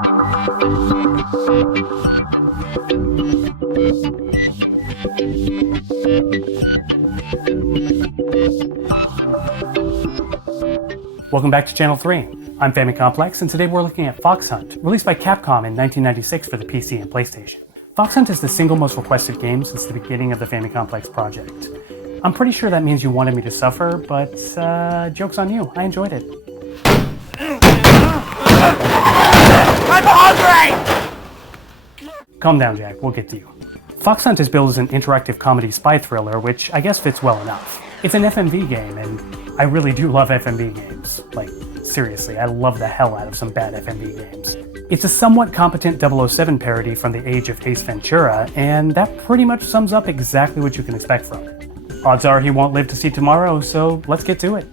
Welcome back to Channel 3. I'm FamiComplex, and today we're looking at Fox Hunt, released by Capcom in 1996 for the PC and PlayStation. Fox Hunt is the single most requested game since the beginning of the FamiComplex project. I'm pretty sure that means you wanted me to suffer, but joke's on you, I enjoyed it. I'm hungry! Calm down, Jack, we'll get to you. Fox Hunt is billed as an interactive comedy spy thriller, which I guess fits well enough. It's an FMV game, and I really do love FMV games. Like, seriously, I love the hell out of some bad FMV games. It's a somewhat competent 007 parody from the age of Ace Ventura, and that pretty much sums up exactly what you can expect from it. Odds are he won't live to see tomorrow, so let's get to it.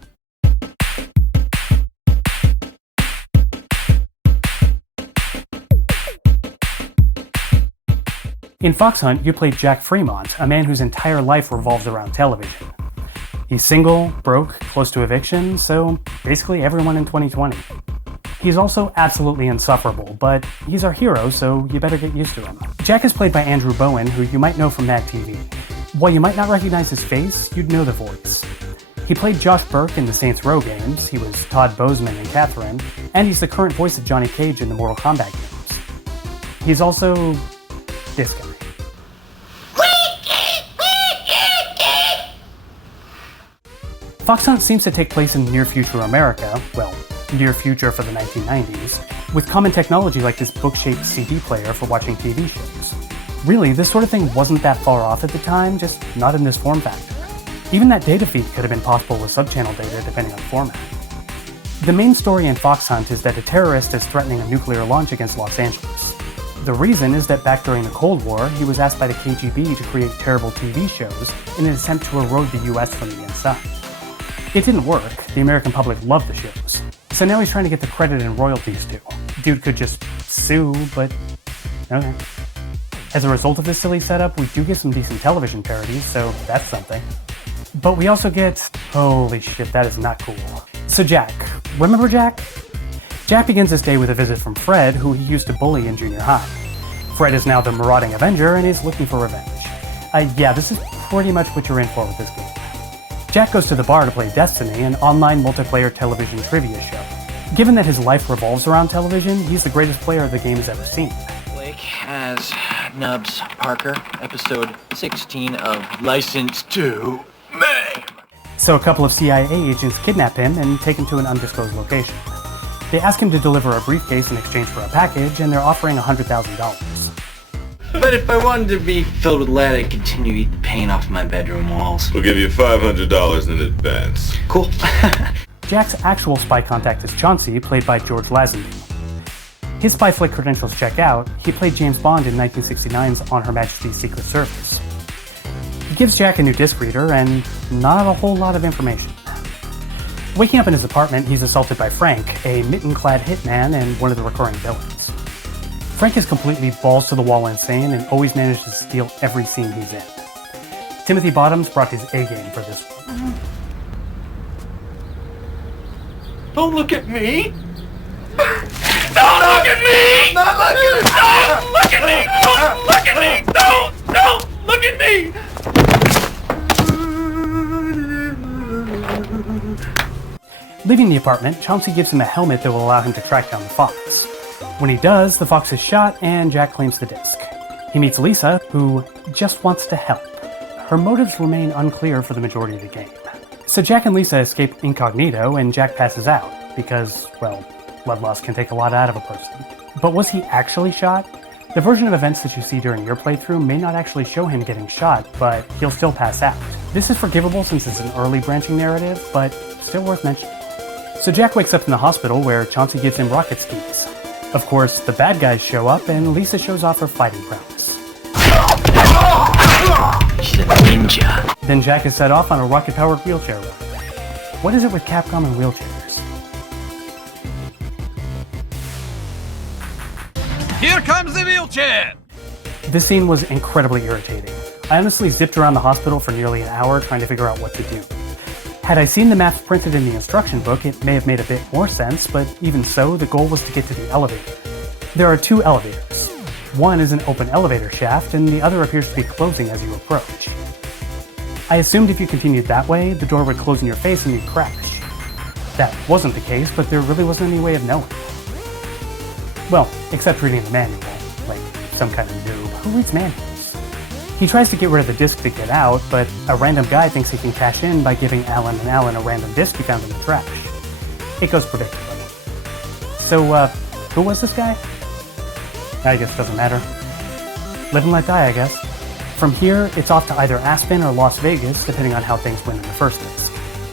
In Fox Hunt, you play Jack Fremont, a man whose entire life revolves around television. He's single, broke, close to eviction, so basically everyone in 2020. He's also absolutely insufferable, but he's our hero, so you better get used to him. Jack is played by Andrew Bowen, who you might know from Mad TV. While you might not recognize his face, you'd know the voice. He played Josh Burke in the Saints Row games, he was Todd Bozeman in Catherine, and he's the current voice of Johnny Cage in the Mortal Kombat games. He's also this guy. Fox Hunt seems to take place in near-future America, well, near future for the 1990s, with common technology like this book-shaped CD player for watching TV shows. Really, this sort of thing wasn't that far off at the time, just not in this form factor. Even that data feed could have been possible with sub-channel data depending on format. The main story in Fox Hunt is that a terrorist is threatening a nuclear launch against Los Angeles. The reason is that back during the Cold War, he was asked by the KGB to create terrible TV shows in an attempt to erode the US from the inside. It didn't work, the American public loved the shows, so now he's trying to get the credit and royalties too. Dude could just sue, but okay. As a result of this silly setup, we do get some decent television parodies, so that's something. But we also get, holy shit, that is not cool. So Jack, remember Jack? Jack begins his day with a visit from Fred, who he used to bully in junior high. Fred is now the marauding Avenger and is looking for revenge. Yeah, this is pretty much what you're in for with this game. Jack goes to the bar to play Destiny, an online multiplayer television trivia show. Given that his life revolves around television, he's the greatest player the game has ever seen. Blake as Nubs Parker, episode 16 of License to Maim. So a couple of CIA agents kidnap him and take him to an undisclosed location. They ask him to deliver a briefcase in exchange for a package, and they're offering $100,000. But if I wanted to be filled with lead, I'd continue to eat the paint off my bedroom walls. We'll give you $500 in advance. Cool. Jack's actual spy contact is Chauncey, played by George Lazenby. His spy flick credentials check out. He played James Bond in 1969's On Her Majesty's Secret Service. He gives Jack a new disc reader and not a whole lot of information. Waking up in his apartment, he's assaulted by Frank, a mitten-clad hitman and one of the recurring villains. Frank is completely balls-to-the-wall insane and always manages to steal every scene he's in. Timothy Bottoms brought his A-game for this one. Don't look at me! Don't look at me! Not look at me! Don't look at me! Don't look at me! Don't look at me! Leaving the apartment, Chauncey gives him a helmet that will allow him to track down the fox. When he does, the fox is shot and Jack claims the disc. He meets Lisa, who just wants to help. Her motives remain unclear for the majority of the game. So Jack and Lisa escape incognito and Jack passes out because, well, blood loss can take a lot out of a person. But was he actually shot? The version of events that you see during your playthrough may not actually show him getting shot, but he'll still pass out. This is forgivable since it's an early branching narrative, but still worth mentioning. So Jack wakes up in the hospital where Chauncey gives him rocket skis. Of course, the bad guys show up and Lisa shows off her fighting prowess. She's a ninja. Then Jack is set off on a rocket-powered wheelchair ride. What is it with Capcom and wheelchairs? Here comes the wheelchair! This scene was incredibly irritating. I honestly zipped around the hospital for nearly an hour trying to figure out what to do. Had I seen the maps printed in the instruction book, it may have made a bit more sense, but even so, the goal was to get to the elevator. There are two elevators. One is an open elevator shaft, and the other appears to be closing as you approach. I assumed if you continued that way, the door would close in your face and you'd crash. That wasn't the case, but there really wasn't any way of knowing. Well, except reading the manual, like some kind of noob. Who reads manuals? He tries to get rid of the disc to get out, but a random guy thinks he can cash in by giving Alan and Alan a random disc he found in the trash. It goes predictably. So, who was this guy? I guess it doesn't matter. Live and let die, I guess. From here, it's off to either Aspen or Las Vegas, depending on how things went in the first disc.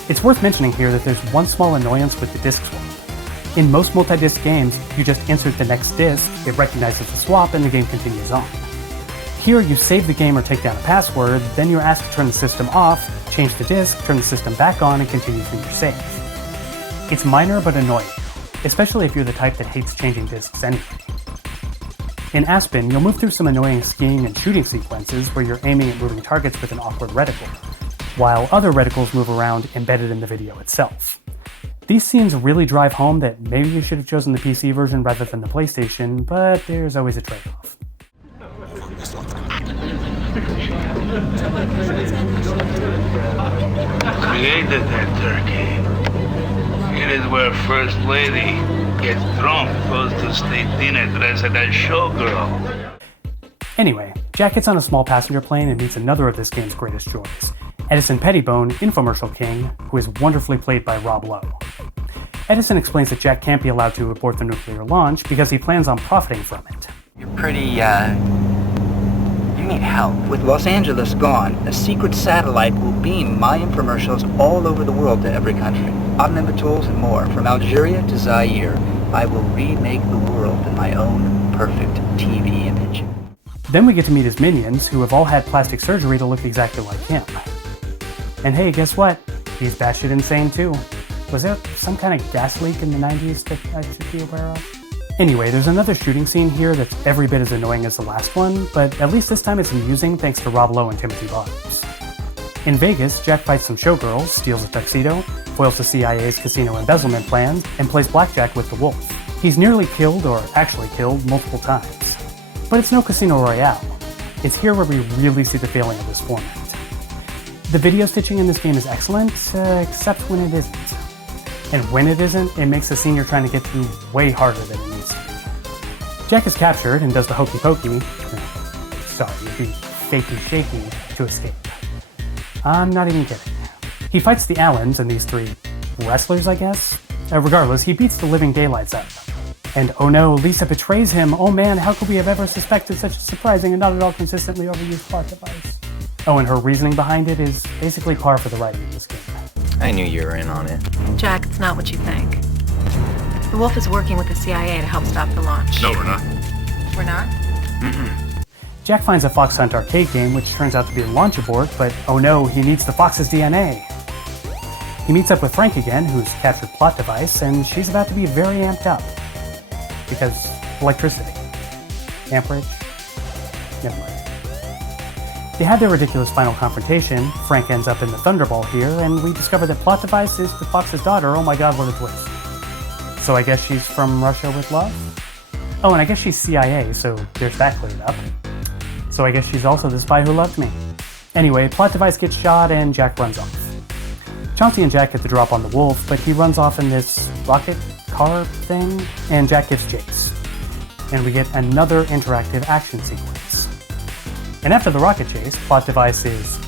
It's worth mentioning here that there's one small annoyance with the disc swap. In most multi-disc games, you just insert the next disc, it recognizes the swap, and the game continues on. Here, you save the game or take down a password, then you're asked to turn the system off, change the disc, turn the system back on, and continue from your save. It's minor but annoying, especially if you're the type that hates changing discs anyway. In Aspen, you'll move through some annoying skiing and shooting sequences where you're aiming at moving targets with an awkward reticle, while other reticles move around embedded in the video itself. These scenes really drive home that maybe you should have chosen the PC version rather than the PlayStation, but there's always a trade-off. Created that turkey. It is where First Lady gets drunk, goes to state dinner dressed as a showgirl. Anyway, Jack gets on a small passenger plane and meets another of this game's greatest joys, Edison Pettibone, Infomercial King, who is wonderfully played by Rob Lowe. Edison explains that Jack can't be allowed to abort the nuclear launch because he plans on profiting from it. You're pretty, you need help. With Los Angeles gone, a secret satellite will beam my infomercials all over the world to every country. Odd-number tools and more, from Algeria to Zaire. I will remake the world in my own perfect TV image. Then we get to meet his minions, who have all had plastic surgery to look exactly like him. And hey, guess what? He's batshit insane too. Was there some kind of gas leak in the 90s that I should be aware of? Anyway, there's another shooting scene here that's every bit as annoying as the last one, but at least this time it's amusing thanks to Rob Lowe and Timothy Bottoms. In Vegas, Jack fights some showgirls, steals a tuxedo, foils the CIA's casino embezzlement plans, and plays blackjack with the wolf. He's nearly killed, or actually killed, multiple times. But it's no Casino Royale. It's here where we really see the failing of this format. The video stitching in this game is excellent, except when it isn't. And when it isn't, it makes the scene you're trying to get through way harder than it needs to be. Jack is captured and does the hokey pokey, the fakey shaky, to escape. I'm not even kidding. He fights the Allens and these three wrestlers, I guess? Regardless, he beats the living daylights out of them. And oh no, Lisa betrays him. Oh man, how could we have ever suspected such a surprising and not at all consistently overused plot device? Oh, and her reasoning behind it is basically par for the writing of this game. I knew you were in on it. Jack, it's not what you think. The Wolf is working with the CIA to help stop the launch. No, we're not. We're not? Jack finds a Fox Hunt arcade game, which turns out to be a launch abort, but oh no, he needs the Fox's DNA. He meets up with Frank again, who's captured plot device, and she's about to be very amped up. Because electricity. Amperage? Never mind. They have their ridiculous final confrontation. Frank ends up in the Thunderball here, and we discover that plot device is the Fox's daughter. Oh my god, what a twist. So I guess she's from Russia with love? Oh, and I guess she's CIA, so there's that cleared up. So I guess she's also the spy who loved me. Anyway, plot device gets shot and Jack runs off. Chauncey and Jack get the drop on the wolf, but he runs off in this rocket car thing, and Jack gives chase. And we get another interactive action sequence. And after the rocket chase, plot device is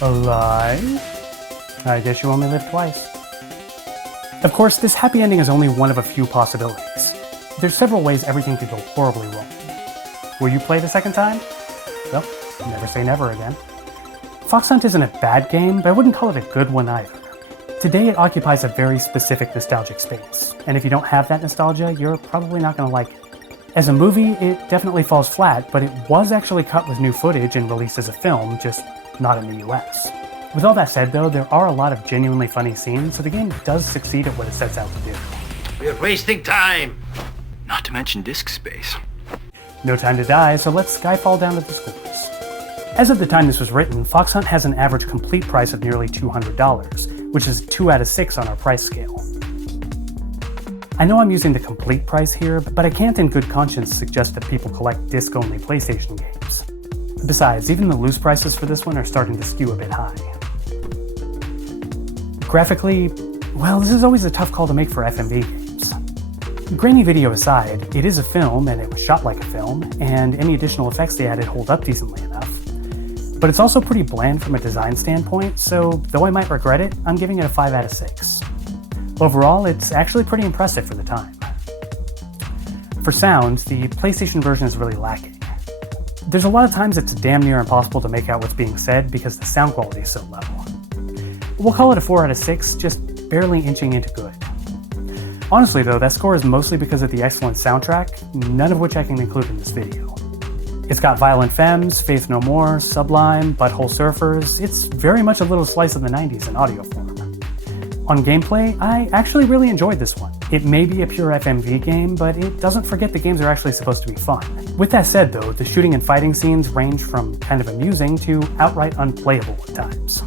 alive? I guess you only live twice. Of course, this happy ending is only one of a few possibilities. There's several ways everything could go horribly wrong. Will you play the second time? Well, never say never again. Fox Hunt isn't a bad game, but I wouldn't call it a good one either. Today it occupies a very specific nostalgic space, and if you don't have that nostalgia, you're probably not going to like it. As a movie, it definitely falls flat, but it was actually cut with new footage and released as a film, just not in the US. With all that said though, there are a lot of genuinely funny scenes, so the game does succeed at what it sets out to do. We're wasting time. Not to mention disk space. No time to die, so let's skyfall down to the scores. As of the time this was written, Fox Hunt has an average complete price of nearly $200, which is 2 out of 6 on our price scale. I know I'm using the complete price here, but I can't in good conscience suggest that people collect disc-only PlayStation games. Besides, even the loose prices for this one are starting to skew a bit high. Graphically, well, this is always a tough call to make for FMV games. Grainy video aside, it is a film and it was shot like a film, and any additional effects they added hold up decently enough. But it's also pretty bland from a design standpoint, so though I might regret it, I'm giving it a 5 out of 6. Overall, it's actually pretty impressive for the time. For sound, the PlayStation version is really lacking. There's a lot of times it's damn near impossible to make out what's being said because the sound quality is so low. We'll call it a 4 out of 6, just barely inching into good. Honestly though, that score is mostly because of the excellent soundtrack, none of which I can include in this video. It's got Violent Femmes, Faith No More, Sublime, Butthole Surfers. It's very much a little slice of the 90s in audio form. On gameplay, I actually really enjoyed this one. It may be a pure FMV game, but it doesn't forget the games are actually supposed to be fun. With that said though, the shooting and fighting scenes range from kind of amusing to outright unplayable at times.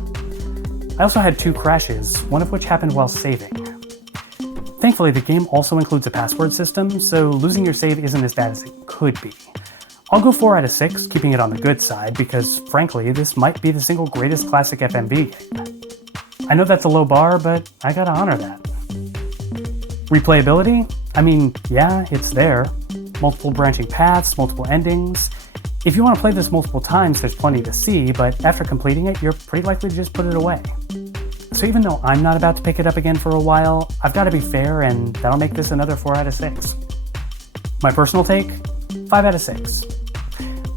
I also had 2 crashes, one of which happened while saving. Thankfully, the game also includes a password system, so losing your save isn't as bad as it could be. I'll go 4 out of 6, keeping it on the good side, because frankly, this might be the single greatest classic FMV game. I know that's a low bar, but I gotta honor that. Replayability? I mean, yeah, it's there. Multiple branching paths, multiple endings. If you want to play this multiple times, there's plenty to see, but after completing it, you're pretty likely to just put it away. So even though I'm not about to pick it up again for a while, I've got to be fair, and that'll make this another 4 out of 6. My personal take? 5 out of 6.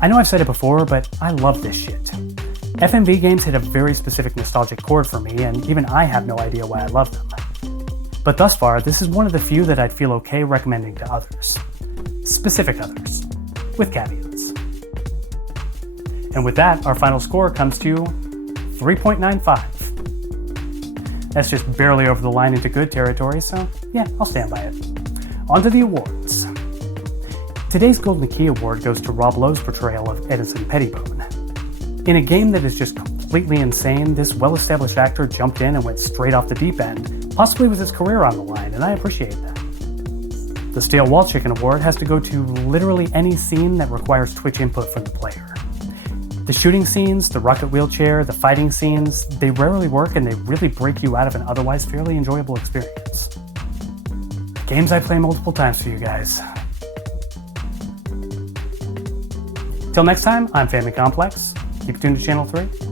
I know I've said it before, but I love this shit. FMV games hit a very specific nostalgic chord for me, and even I have no idea why I love them. But thus far, this is one of the few that I'd feel okay recommending to others. Specific others. With caveats. And with that, our final score comes to 3.95. That's just barely over the line into good territory, so yeah, I'll stand by it. On to the awards. Today's Golden Key Award goes to Rob Lowe's portrayal of Edison Pettibone. In a game that is just completely insane, this well-established actor jumped in and went straight off the deep end, possibly with his career on the line, and I appreciate that. The Stale Wall Chicken Award has to go to literally any scene that requires Twitch input from the player. The shooting scenes, the rocket wheelchair, the fighting scenes, they rarely work and they really break you out of an otherwise fairly enjoyable experience. Games I play multiple times for you guys. Till next time, I'm FamiComplex. Keep tuned to Channel 3.